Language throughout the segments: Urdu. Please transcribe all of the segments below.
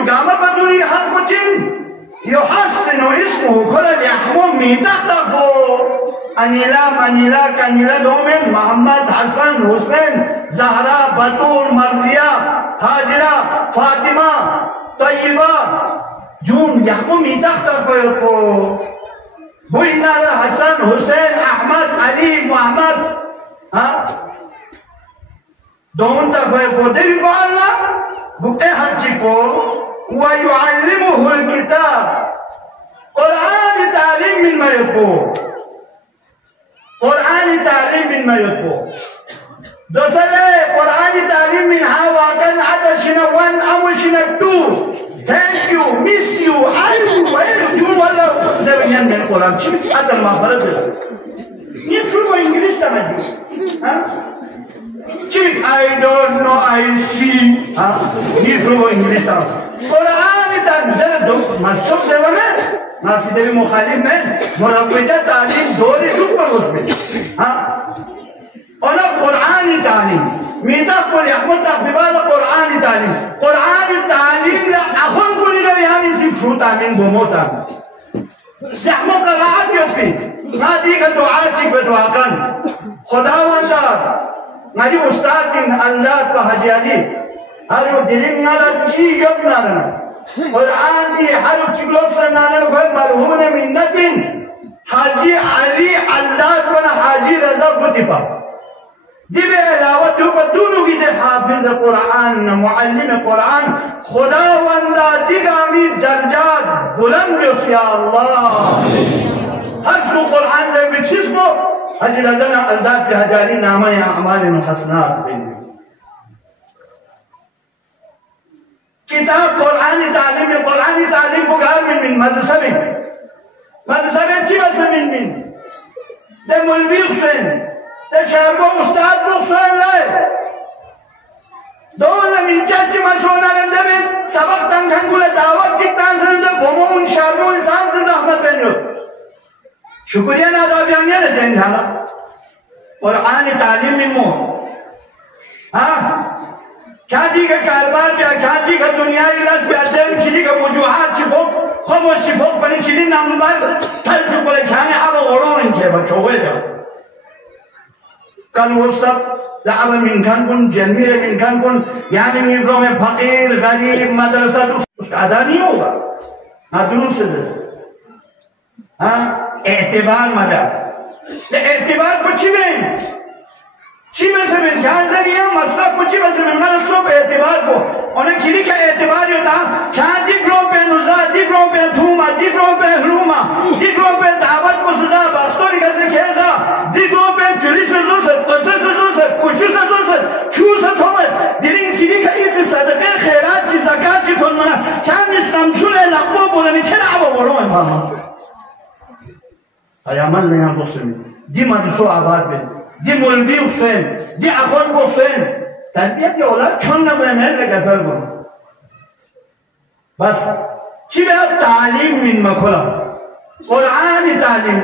جوجامة بدوني هالكوتين يحسن اسمه كل يحمم ميتاقفو أنيلا دومين محمد حسن حسين زهرا بطول مرزية هاجرة فاطمة طيبة جون يحمم ميتاقفو بوينا حسن حسين أحمد علي محمد ها دومن تقفو دل بالله بقى هنجيكو ويعلمه الكتاب قرآن تعليم من ما يبقى قرآن تعليم من ما يبقى دوسرے قرآن تعلیم من هواکن عدشنا one أمشنا two thank you miss you I you ولا زمانيان من القرآن شو أدل ما فرق له يفرق إنجليز تمام ها شيء I don't know I see ها يفرق إنجليز تمام قرآن تعلیم دو مشروط زمانه ما في دلی مخالف من مربوطه تعلیم دوری سوپر وسبی ها أنا قرآن تعليم ميتاق يحمد تقبال قرآن تعليم لا أخون كل ذا يعني سيف شو تعليم بموتا يحمد قراءات يوفي ما ديك الدعاء تيك بدعاء خدا وانتا ما دي أستاذ الله تهجيالي هارو دلين نالا چي يب نالا قرآن دي هارو چكلوك سنانا بھر مرحوم منتين حاجي علي الله كنا حاجي رضا بطفا دي بعلاوة دوبدونو كده حافظ القرآن معلم القرآن خدا واندا ديغامي درجات بلند يا الله هل سو قرآن زي بتشسمو هل لازمنا ألداد في هجاري نامي أعمال وحسنات كتاب قرآن تعليم بقال من مدرسة چی بس من ده مولوی حسین ده شهرگو استاد حسین لائے دولا من چاچی مسئولہ رنده من سبق تنگھنگول دعوت چکتان سنده بومون شهرگو انسان سے زحمت بینو شکریہ نادابیان یہ رہتے ہیں قرآن تعلیم من مو کیا دی کا کاربار پیا کیا دی کا دنیای لاس پیا دیم کلی کا وجوہات چپوک خموش چپوک پنی کلی نمبر تھل چپولے کھانے آبا غرون انکے بچو ہوئے جا کل وہ سب دعوہ من کھان کن جنبیر من کھان کن یعنی میروں میں فقیر غریب مدرسہ اس کا ادا نہیں ہوگا دنوں سے اعتبار مدر اعتبار کچھ میں چی میں سے من کھان زنیہ مسئلہ کچھ میں سے من مدرسوں پہ اعتبار کو انہیں کلی کا اعتبار ہوتا کھان دیکھروں پہ نزا دیکھروں پہ دھوما دیکھروں پہ حلوما دیکھروں پہ دعوت کو سزا باستوری کا سے کھیزا دیکھروں پہ جلی سے زور سے پسر سے زور سے کشو سے زور سے چھو سے تھومت دلین کلی کا ایت صدقے خیرات چی زکاة چی کنمنا کھان اسلامسول لقبو بولنی کھلا عبا بولو میں باہا ایامل نیاں بسمی دی مدرسو آباد بے دی مولوی حسین دی اخوان حسین تربیت یا اولاد چون نمونه لگه سر کن بس چی باید تعلیم من مکلا قرآن تعلیم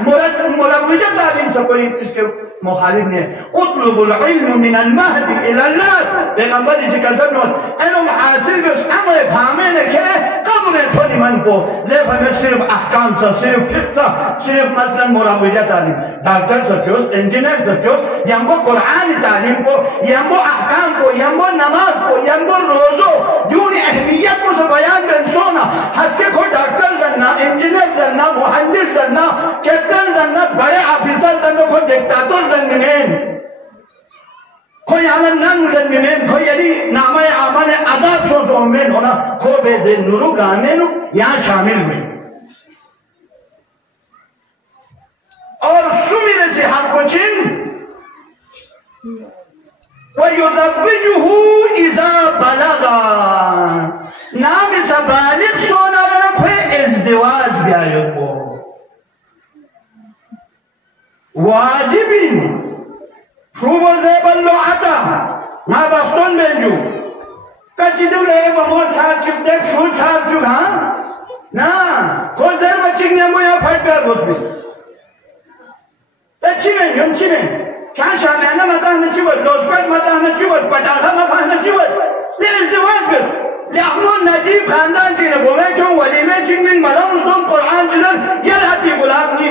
مربجه تعلیم سکنید اس کے مخالف نے اطلب العلم من المهد الى الله پیغمبر اسی کسر نوت علم حاصل بس امر بھامے نکھے قبل تھوڑی من کو زیب ہمیں صرف احکام سا صرف فقہ صرف مثلا مربجه تعلیم ڈاکٹر سچوس انجینئر سچوس یمبو قرآن تعلیم کو یمبو احکام کو یمبو نماز کو یمبو روزو جونی اہمیت کو سے بیان کر سونا ہس کے کو ڈاکٹر کرنا انجینئر کرنا مہندس کرنا کیپٹن کرنا بڑے آفیسر کرنا کو دیکتاتور دنگنین کوئی عمل نام دنگنین کوئی یعنی نامہ عمل عذاب سو زومین ہونا کو بے دن نورو گانین یہاں شامل ہوئی اور سمیل سے ہم کو چن وَيُذَبِّجُهُ إِذَا بَلَغَا نام اسا بالغ سونا لنا کوئی ازدواج بیائیت کو واجبین شوب زیب اللعتا ما بستون بینجو کچی دو لئے بمون چھار چک دیکھ شو چھار چک ہاں نا کو زیر بچک نیمو یا پھٹ پیر گوز بھی چی بین چی بین کیا شامیانہ مطاہنہ چیوت دوسپٹ مطاہنہ چیوت پٹاخہ مطاہنہ چیوت لئے ازدواج کر لئے احمد نجیب خاندان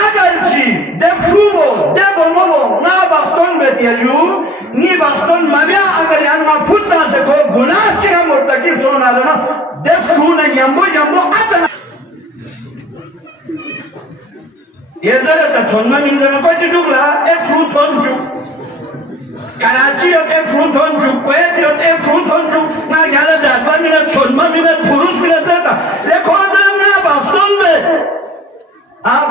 agarci de frumo de bomobo na baston betiaju ni baston mabia agar yan ma putta se ko guna che murtakib sonalana de fruna yambo atana yezara ta chonna minzana ko chidugla e fru thonju Karachi yok e fru thonju Kuwait yok e fru thonju na gala darba mina chonna mina purus mina tata lekhoda na baston be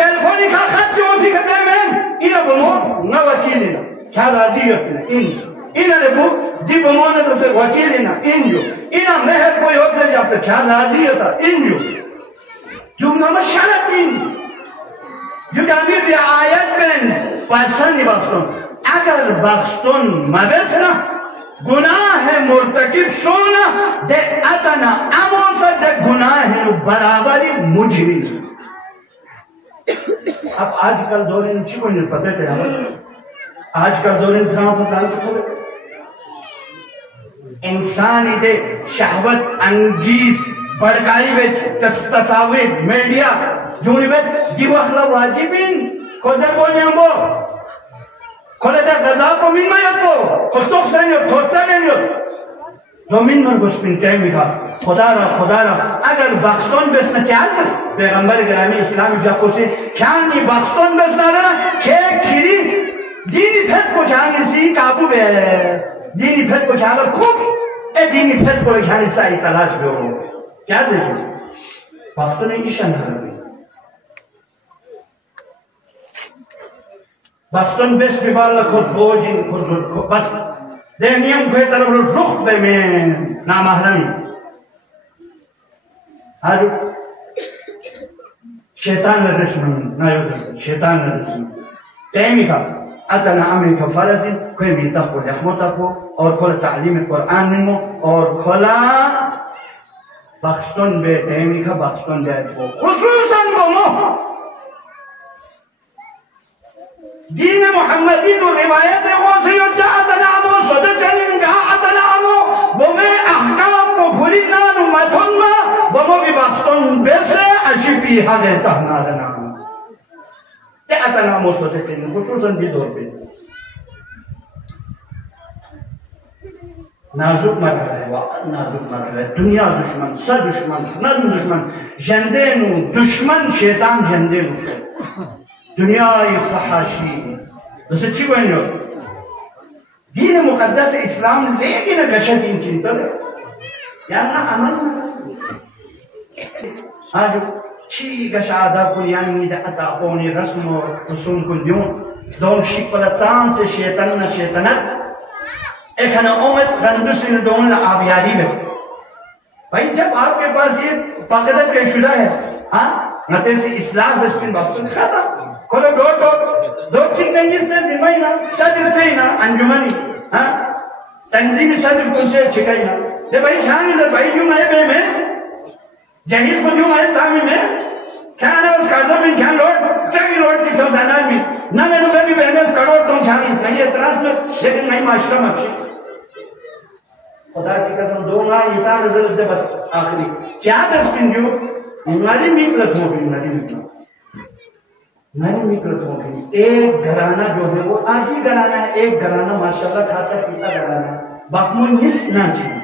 تلفونی که خط جوابی که بمن اینا بمون نه وکیلینا که راضی یکنه اینا لبو دی بمون دست وکیلینا اینا مهر کوی ہوتے جاسے که راضی یتا جمعه شرط این یکمی رعایت بین پسندی بخشتون اگر بخشتون مبسنا گناه مرتکب سونا ده اتنا اموسا ده گناه نو برابری مجری اب آج کل دورین چی کوئی نہیں پتے تھے آج کل دورین تھراؤں پتہ نہیں انسانی دے شہوت انگیز بڑکائی بیچ تصاویر میڈیا جونی بیچ دیو اخلا واجبین کوزا بولنے ہم وہ کھولے در غذا کو من میں یتو کھوچوک سنیو کھوچا لینیو جو من من گوشپین ٹائم کا خدا را اگر باکستان بسنا چاہتا ہے پیغمبر گرامی اسلامی جاکو سے کیانی باکستان بسنا رہا کہ کھری دینی پھت کو کیانی سی کابو بے دینی پھت کو کیانی خوب اے دینی پھت کو کیانی سائی تلاش بے ہو کیا دیکھیں باکستان ایک شان ہے باکستان بس بیبالا خود فوجین خود بس دینیم کوئی طرف رخ دے میں نامحرمی آج شیطان رسمن نایو شیطان رسمن تیمی کا اتنا عمل کا فرضی کوئی میتا کو رحمتا کو اور کھولا تعلیم قرآن نمو اور کھولا باکستان بے تیمی کا باکستان بے خصوصاً بمو دین محمدی تو روایت غوثی جاءتنا عمو صدچنین جاءتنا عمو بمیں احکام کو خلیدان امتن ما بمو بھی باکستان بیسے اشیفی حد تحنادنا جاءتنا عمو صدچنین خصوصاً بھی دور پہ نازک مرحلہ ہے واقع نازک مرحلہ ہے دنیا دشمن سر دشمن نظم دشمن جندینو دشمن شیطان جندینو دنیای فحاشی دوسته چی باید دین مقدس اسلام لیکن گشت این چیز داره یعنی عمل آج چی گشت آداب کن یعنی میده اتاقونی رسم و رسوم کن دیون دوم شکلتان سے شیطان شیطانت ایک ہنا امت رندوسین دون آبیاری میں بھائی جب آپ کے پاس یہ پاکدت کا شدہ ہے نتے سے اصلاح بسپن باقتن کھاتا کھولو دو چکنگی سے زمائی نا صدر سے نا انجمنی تنظیمی صدر کن سے چھکائی نا دے بھائی شامی سے بھائی یوں آئے بے میں جہیز کو یوں آئے تامی میں کھانا بس کارڈو میں کھان لوٹ چاہی لوٹ چکھو زنان میں نہ میں نو بھی بہنے اس کروڑ تم کھانی نہیں اعتراض میں لیکن نہیں معاشرہ مچھی خدا کی قسم دو ماہ اتا نظر دے بس آخری چاہ دس پن جو ناری میکلت ہو گئی ناری میکلت ہو گئی ایک گھرانہ جو ہے وہ آج ہی گھرانہ ہے ایک گھرانہ ماشاءاللہ کھاتا پیتا گھرانہ ہے باقمون نس نہ چیز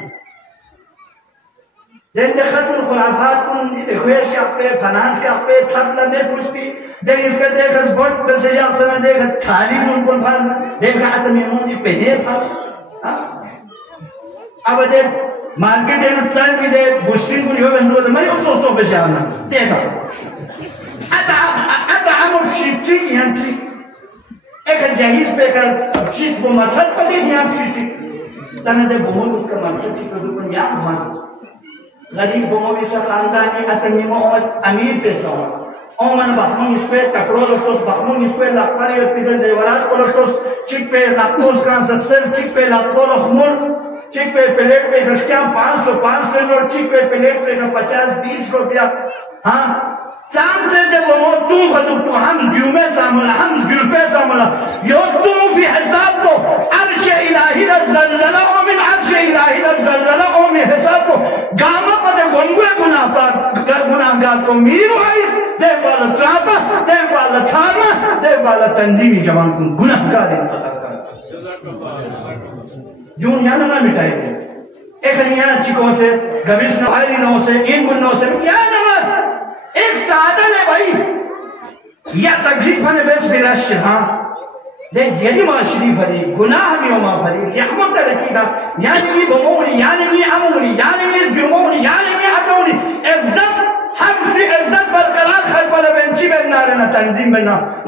دین دخلت الخلافات کن خویش کے اخبے فنان کے اخبے تھپلا دے کچھ بھی دین اس کا دیکھ اس بوٹ پر سے جاک سنا دیکھ تعلیم ان کن فرض دیکھ اتمیمون کی پہنے فرض اب دیکھ مارکیٹ ہے چل کی دے بوشتین کو یہ بندو میں ان سو بچے آنا دیکھا اتا عمر شیطی کی ہنٹی ایک جہیز پہ کر شیط کو مچھت پہ دے یہاں شیطی تنہ دے بہت اس کا مچھت چی کردو کن یہاں بہت غریب بموی سے خاندانی اتنیم امت امیر پیسا ہوا اومن بخمون اس پہ ٹکرو لکتوس بخمون اس پہ لکپاری و پیدر زیورات کو لکتوس چک پہ لکتوس کران سکسر چک پہ لکتو لخمون چک پہ پلیٹ پہ رشکیاں 500 روپیہ چک پہ پلیٹ پہ 50-20 روپیہ ہاں چاند سے جب وہ تو خدو تو ہمز گیو میں سامولا ہمز گیو پہ سامولا یو تو بھی حساب کو عرش الہی لزلزلہ من عرش الہی لزلزلہ من حساب کو گاما پتے گنگوے گناہ گار کو میر وائز دے والا چاپا دے والا چھارما دے والا تنظیمی جوان کو گناہ گار انتظار کرتا جون یانا نہ مٹائے گے ایک یانا چکو سے گبیس نوائری نو سے این گن نو سے کیا نماز ایک سادہ لے بھائی یا تقریب بھنے بیس بلاش ہاں دیکھ یعنی معاشری بھری گناہ میوما بھری یحمد رکیدہ یعنی بھی بموری یعنی بھی عموری یعنی بھی بموری یعنی بھی عدوری عزت ہم سے عزت برقرار خلق والا بینچی بین نارنا تنظیم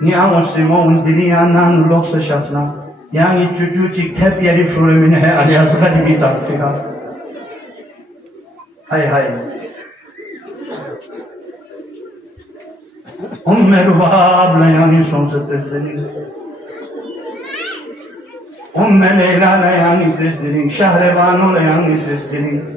ni amosimo undini anan lok se shasna yang chuchu chik thep yari flore mine hai alias ka dibi tasika hay hay ruhab la yani sonse tesdeni leila la yani tesdeni shahrabanu la yani tesdeni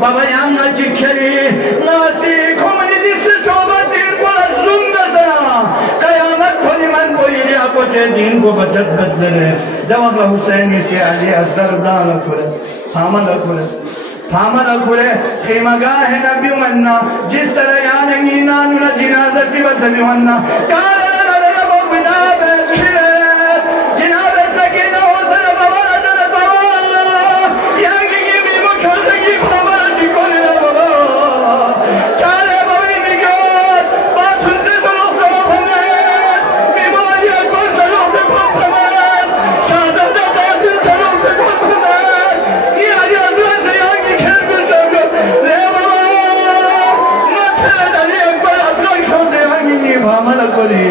بابا یانگا چکری ناسی کمونی دیس چوبا دیر کولا زوم بسنا قیامت کنی من بویلی اپو چه دین کو بچت بدلے جواب حسین سے علی اصغر دان کرے حامل کرے حامل کرے خیمگاہ نبی مننا جس طرح یانگی نانونا جنازہ چی بسلی مننا کالا نلنا بابنا بیٹھلے جناب سکینہ حسین بابا ندر بابا یانگی کی بیمو کھلتگی بابا جی کولی بابا چالے بابی بگیت بات سنتے سلوک سے بھنگیت بیمو علی اکبر سلوک سے بھنگیت شہدت تاثر سلوک سے بھنگیت یہ علی اصغر سے یانگی کھیل بھی سکو لے بابا مطلب علی اکبر اصغر کھو سے یانگی کی بھامل کولی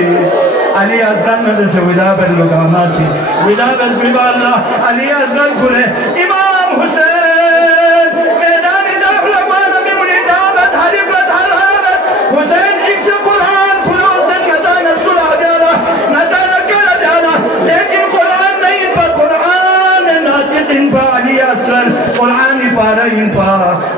علی اصغر میں سے وداب المقاماتی وداب البیبا اللہ علی اصغر کھلے امام حسین میدان داخل اقوانا بمنی دابت حریبت حرابت حسین ایک سے قرآن کھلو سے ندانا صلح دیالا ندانا کلا دیالا لیکن قرآن نہیں پا قرآن ناطق ان پا علی اصغر قرآن پارا ان پا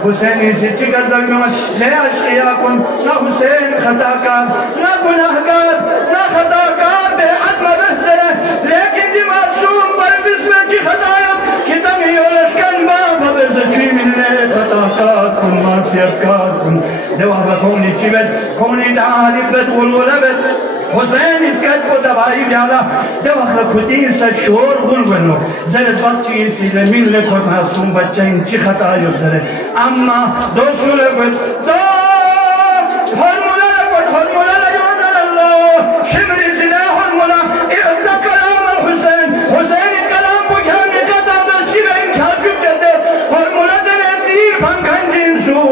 حسین اسی چکر زنگمت لے اشقیاکن نہ حسین خطاکار نہ گناہگار نہ خطاکار بے عدم بسترے لیکن دی معصوم پر بسمے چی خطایت کتم یولشکن بابا بزچی من لے خطاکار کن معصیت کار کن دوابا کونی چیبت کونی دعالبت والولبت حسین اس کہت کو دبائی بیالا دوابا کتی سا شور غل بنو زرد وقت چیزی زمین لے خود معصوم بچہ ان چی خطایت سرے اما دو سولے بت دو ہرمولا لکت ہرمولا لجوانا اللہ شمری سلاح ہرمولا اعزا کلام الحسین حسین کلام کو جھانے جتا بلشی میں انکھا چک جتے ہرمولا دنے تیر بھنکھن جنسو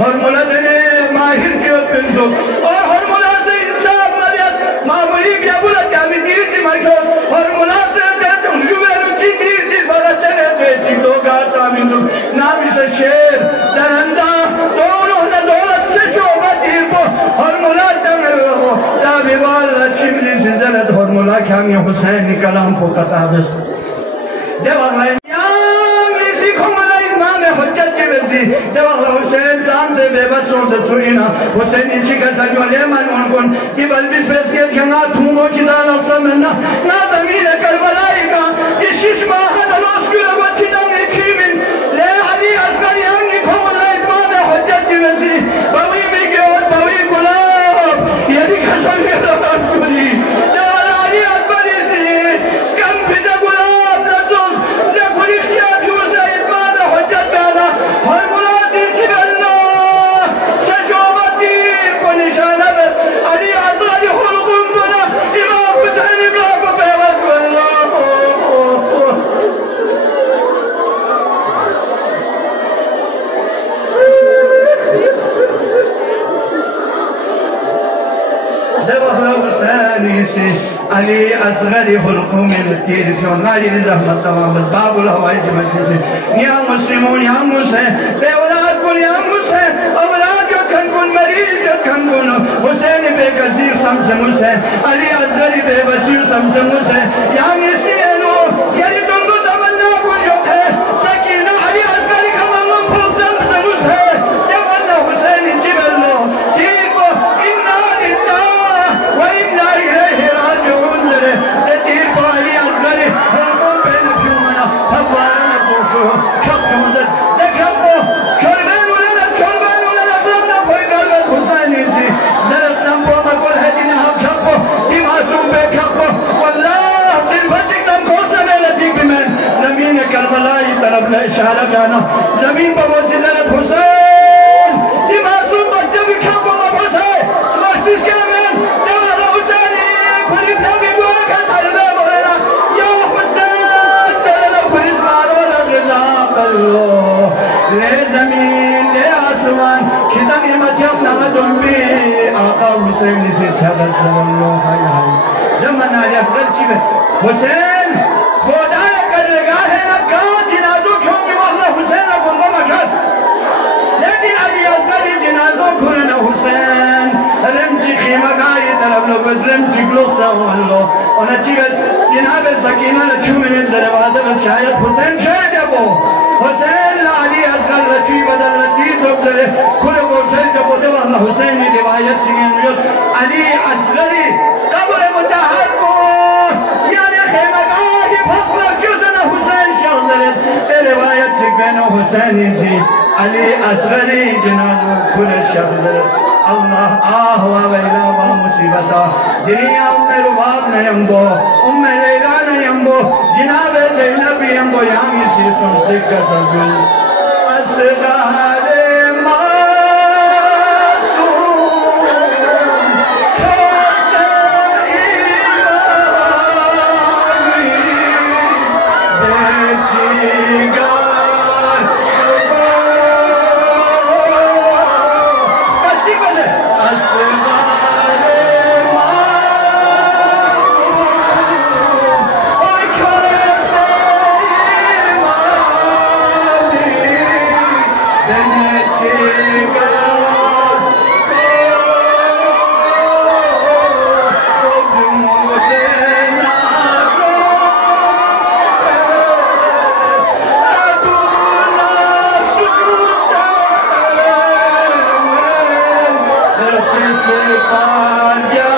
ہرمولا دنے ماہر جیوت پنسو اور ہرمولا سے انصاف مریض معمولی بیابولا جامی دیر چی مرکوز ہرمولا سے دیتا شوے رچی دیر چی بغتے نے بیچی دو گاتا منسو نامی سے شیر درندہ دونوں نے دولت سے شعبہ دیر کو ہرمولا دنے رہو تابی والا چملی سے زلد ہرمولا کھامی حسین کلام کو قطابس دیوار لائن اسی کھملا امام حجت کی بسی دیوار حسین سان سے بے بسوں سے چھوئینا حسین انچی کا سجو لیمن انکن کی بلبیس پیس کے کھنگا تھومو کی دانا سمنا نا زمین کربلائی کا یہ شش ماہ دلوس کی لگوت کی دنگی چھیمن لے علی اصغر یانگی کھملا امام حجت کی بسی بوی بگیوت بوی گلاب یہ دیکھا سنگی دواز کلی دیوار علی اکبر اسی کم فیدہ گلاب نسوس لے کلی اختیار یوزا امام حجت بیانا ہر ملازم کی اللہ سشوبتیر کو نشانہ بس علی اصغر خلقم کنا امام حسین ابراہ کو بیوز کو اللہ علی اصغر خلقم التیر کیوں ناجی رحمت تمام باب الہوائی جمعی یا مسلمون یا مسلم بے اولاد کن یا مسلم اولاد جو کن کن مریض جو کن کن حسین بے کثیر سمس مسلم علی اصغر بے بسیر سمس مسلم یا مسلمینو یعنی تم کو تمنا کن جو ہے سکینہ علی اصغر کا ممم پھوک سمس مسلم جب اللہ حسین جبلو ٹھیک ہو انا للہ و انا الیہ راجعون لرے تیر پا علی اصغر حلقوں پہ نکیوں منا حبارا نکوشو شخص مزد دکھاپو کربین ولنت رمنا کوئی کربت حسینی سی زرد نمپو مکل ہے دینا ہم کھاپو دی معصوم پہ کھاپو واللہ دل بچک نم کوسا میں لطیق میں زمین کربلائی طرف لے اشارہ جانا زمین پہ وہ زلالت حسین دی معصوم بچہ بھی کھاپو مپس ہے سمجھتیس کے میں دوارا حسینی کھلی پھاگی گوہ کا طلبہ بولنا یا حسین تلو پھلیس مارو لگنا کرو لے زمین لے آسمان کھتن امت یفنا دنبی آقا حسین سے شہدت اللہ حیائی جب من آلی افضل چیئے حسین خودایا کر لگا ہے کہاں جنازوں کیوں کی وحلہ حسین کو مکھت لیکن علی اصغری جنازوں کھولنا حسین رمچی خیمہ گائی طرف لو بس رمچی گلوسا واللو اور نچیگت جناب سکینہ نچو منی دروازہ بس شاید حسین شاید یا وہ حسین علی اصغر رچی بدل رچی دوباره کل گوشل جبوده و الله حسین روایت چیزی میاد علی اصغری قبر متحد کو یعنی خیمگاه فخر جزن حسین شغلت روایت چیزی حسینی جی علی اصغری جناب کل شغلت الله آه و ویلا و مصیبتا دنیا رواب نیمگو لیلا نیمگو جناب زینب نیمگو یامی سی سنستی کسل جن اصغر Pan